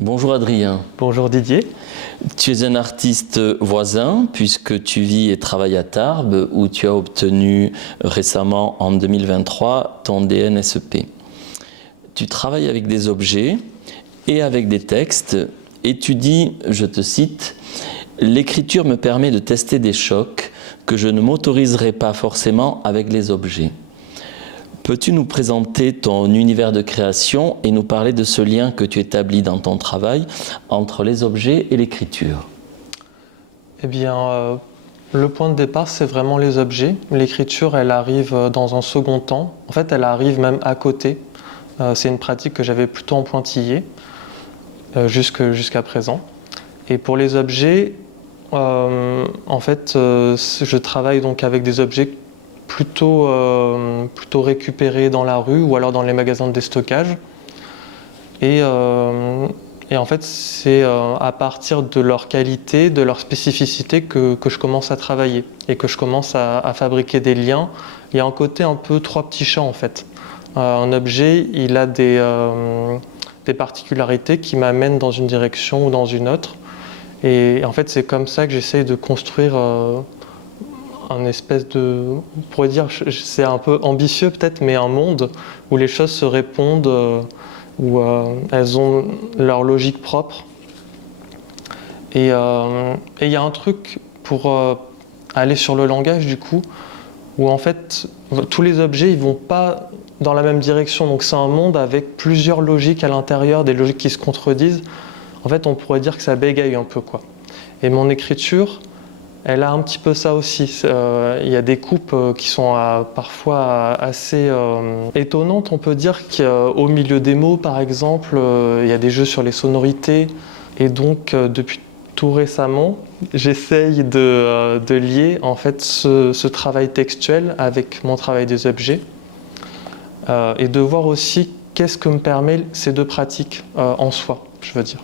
Bonjour Adrien. Bonjour Didier. Tu es un artiste voisin puisque tu vis et travailles à Tarbes où tu as obtenu récemment en 2023 ton DNSEP. Tu travailles avec des objets et avec des textes et tu dis, je te cite, « L'écriture me permet de tester des chocs que je ne m'autoriserai pas forcément avec les objets ». Peux-tu nous présenter ton univers de création et nous parler de ce lien que tu établis dans ton travail entre les objets et l'écriture? Eh bien, le point de départ, c'est vraiment les objets. L'écriture, elle arrive dans un second temps. En fait, elle arrive même à côté. C'est une pratique que j'avais plutôt en pointillé jusqu'à présent. Et pour les objets, en fait, je travaille donc avec des objets plutôt récupérés dans la rue ou alors dans les magasins de déstockage. Et en fait, c'est à partir de leur qualité, de leur spécificité que je commence à travailler et que je commence à fabriquer des liens. Il y a un côté un peu trois petits chats en fait. Un objet, il a des particularités qui m'amènent dans une direction ou dans une autre. Et en fait, c'est comme ça que j'essaye de construire un espèce de, on pourrait dire, c'est un peu ambitieux peut-être, mais un monde où les choses se répondent, où elles ont leur logique propre. Et il y a un truc pour aller sur le langage du coup, où en fait tous les objets ils vont pas dans la même direction. Donc c'est un monde avec plusieurs logiques à l'intérieur, des logiques qui se contredisent. En fait, on pourrait dire que ça bégaye un peu quoi. Et mon écriture, elle a un petit peu ça aussi. Il y a des coupes qui sont parfois assez étonnantes. On peut dire qu'au milieu des mots, par exemple, il y a des jeux sur les sonorités. Et donc, depuis tout récemment, j'essaye de lier en fait ce travail textuel avec mon travail des objets et de voir aussi qu'est-ce que me permet ces deux pratiques en soi, je veux dire.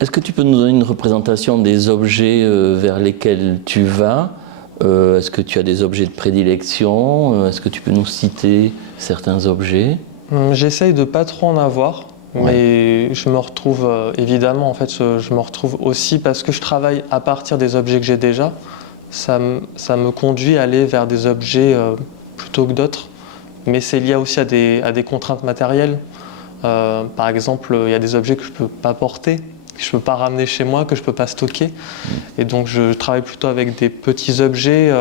Est-ce que tu peux nous donner une représentation des objets vers lesquels tu vas? Est-ce que tu as des objets de prédilection? Est-ce que tu peux nous citer certains objets? J'essaye de ne pas trop en avoir, mais je me retrouve évidemment, en fait, je me retrouve aussi parce que je travaille à partir des objets que j'ai déjà. Ça me conduit à aller vers des objets plutôt que d'autres, mais c'est lié aussi à des contraintes matérielles. Par exemple, il y a des objets que je ne peux pas porter, que je ne peux pas ramener chez moi, que je ne peux pas stocker. Et donc je travaille plutôt avec des petits objets,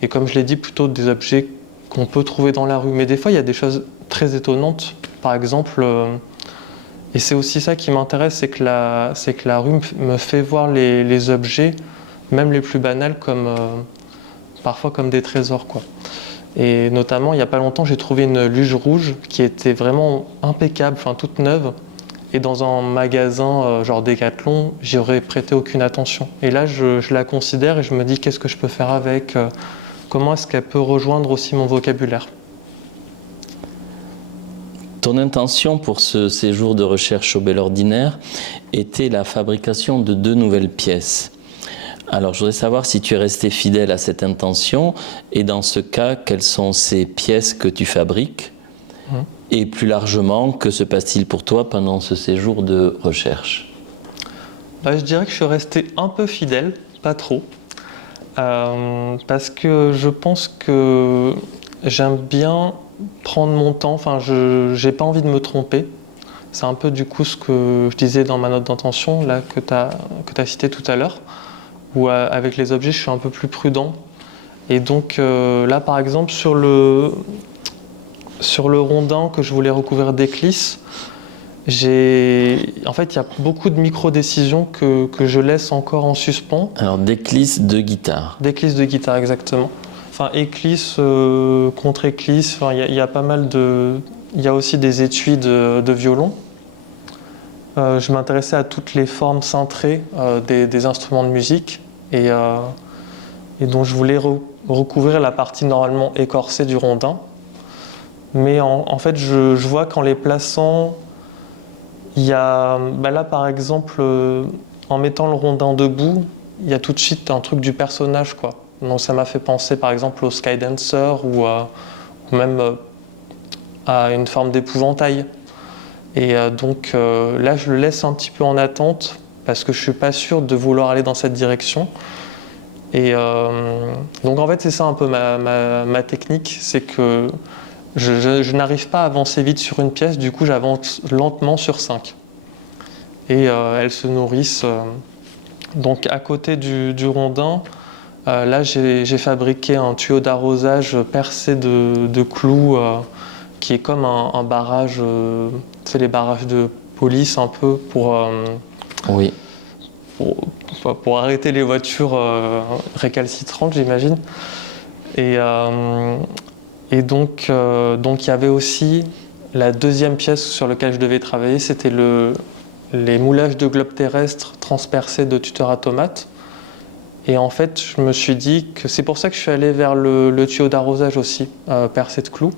et comme je l'ai dit, plutôt des objets qu'on peut trouver dans la rue. Mais des fois, il y a des choses très étonnantes. Par exemple, et c'est aussi ça qui m'intéresse, c'est que la rue me fait voir les objets, même les plus banals, parfois comme des trésors, quoi. Et notamment, il n'y a pas longtemps, j'ai trouvé une luge rouge qui était vraiment impeccable, enfin toute neuve. Et dans un magasin genre Decathlon, j'y aurais prêté aucune attention. Et là, je la considère et je me dis qu'est-ce que je peux faire avec, comment est-ce qu'elle peut rejoindre aussi mon vocabulaire. Ton intention pour ce séjour de recherche au Bel Ordinaire était la fabrication de 2 nouvelles pièces. Alors, je voudrais savoir si tu es resté fidèle à cette intention et dans ce cas, quelles sont ces pièces que tu fabriques? Et plus largement, que se passe-t-il pour toi pendant ce séjour de recherche? Je dirais que je suis resté un peu fidèle, pas trop, parce que je pense que j'aime bien prendre mon temps, enfin j'ai pas envie de me tromper. C'est un peu du coup ce que je disais dans ma note d'intention, là, que tu as cité tout à l'heure, où avec les objets je suis un peu plus prudent. Et donc là par exemple sur le rondin que je voulais recouvrir d'éclisses, en fait, il y a beaucoup de micro-décisions que je laisse encore en suspens. Alors, d'éclisses de guitare. D'éclisses de guitare, exactement. Enfin, éclisse, contre éclisse, enfin, il y a pas mal de... Il y a aussi des étuis de violon. Je m'intéressais à toutes les formes cintrées des instruments de musique et donc je voulais recouvrir la partie normalement écorcée du rondin. Mais en fait, je vois qu'en les plaçant, il y a, là par exemple, en mettant le rondin debout, il y a tout de suite un truc du personnage, quoi. Donc ça m'a fait penser par exemple au Skydancer ou même à une forme d'épouvantail. Et donc là, je le laisse un petit peu en attente parce que je suis pas sûr de vouloir aller dans cette direction. Et donc en fait, c'est ça un peu ma technique, c'est que je n'arrive pas à avancer vite sur une pièce, du coup j'avance lentement sur 5. Et elles se nourrissent. Donc à côté du rondin, là j'ai fabriqué un tuyau d'arrosage percé de clous qui est comme un barrage, tu sais, les barrages de police un peu Oui. pour arrêter les voitures récalcitrantes, j'imagine. Et donc il y avait aussi la deuxième pièce sur laquelle je devais travailler, c'était les moulages de globes terrestres transpercés de tuteurs à tomates. Et en fait, je me suis dit que c'est pour ça que je suis allé vers le tuyau d'arrosage aussi, percé de clous.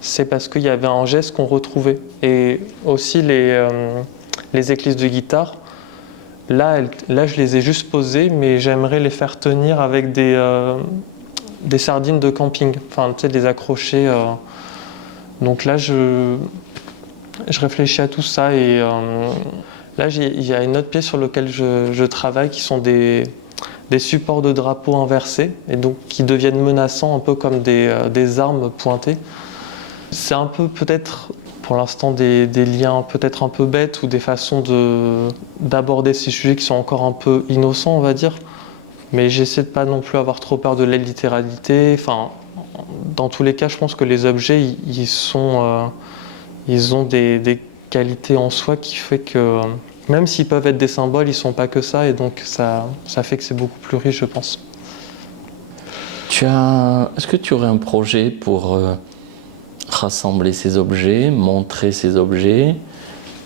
C'est parce qu'il y avait un geste qu'on retrouvait. Et aussi les éclisses de guitare, là, je les ai juste posées, mais j'aimerais les faire tenir avec des sardines de camping. Enfin, tu sais, les accrocher. Donc là, je réfléchis à tout ça. Et là, il y a une autre pièce sur laquelle je travaille qui sont des supports de drapeaux inversés et donc qui deviennent menaçants, un peu comme des armes pointées. C'est un peu peut-être pour l'instant des liens peut-être un peu bêtes ou des façons d'aborder ces sujets qui sont encore un peu innocents, on va dire. Mais j'essaie de pas non plus avoir trop peur de la littéralité. Enfin, dans tous les cas, je pense que les objets, ils ont des qualités en soi qui fait que même s'ils peuvent être des symboles, ils sont pas que ça, et donc ça fait que c'est beaucoup plus riche, je pense. Est-ce que tu aurais un projet pour rassembler ces objets, montrer ces objets?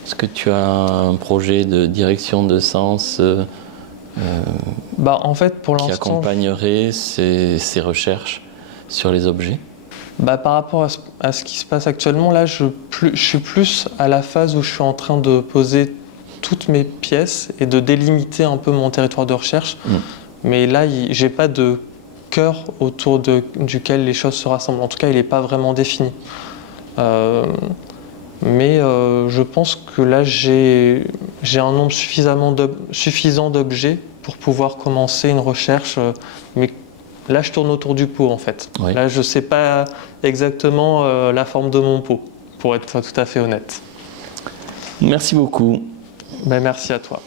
Est-ce que tu as un projet de direction de sens En fait, pour qui l'instant, accompagnerait ces recherches sur les objets? Par rapport à ce qui se passe actuellement, là, je suis plus à la phase où je suis en train de poser toutes mes pièces et de délimiter un peu mon territoire de recherche. Mais là, j'ai pas de cœur autour duquel les choses se rassemblent. En tout cas, il n'est pas vraiment défini. Mais je pense que là, j'ai un nombre suffisant d'objets pour pouvoir commencer une recherche. Mais là, je tourne autour du pot, en fait. Oui. Là, je ne sais pas exactement la forme de mon pot, pour être tout à fait honnête. Merci beaucoup. Merci à toi.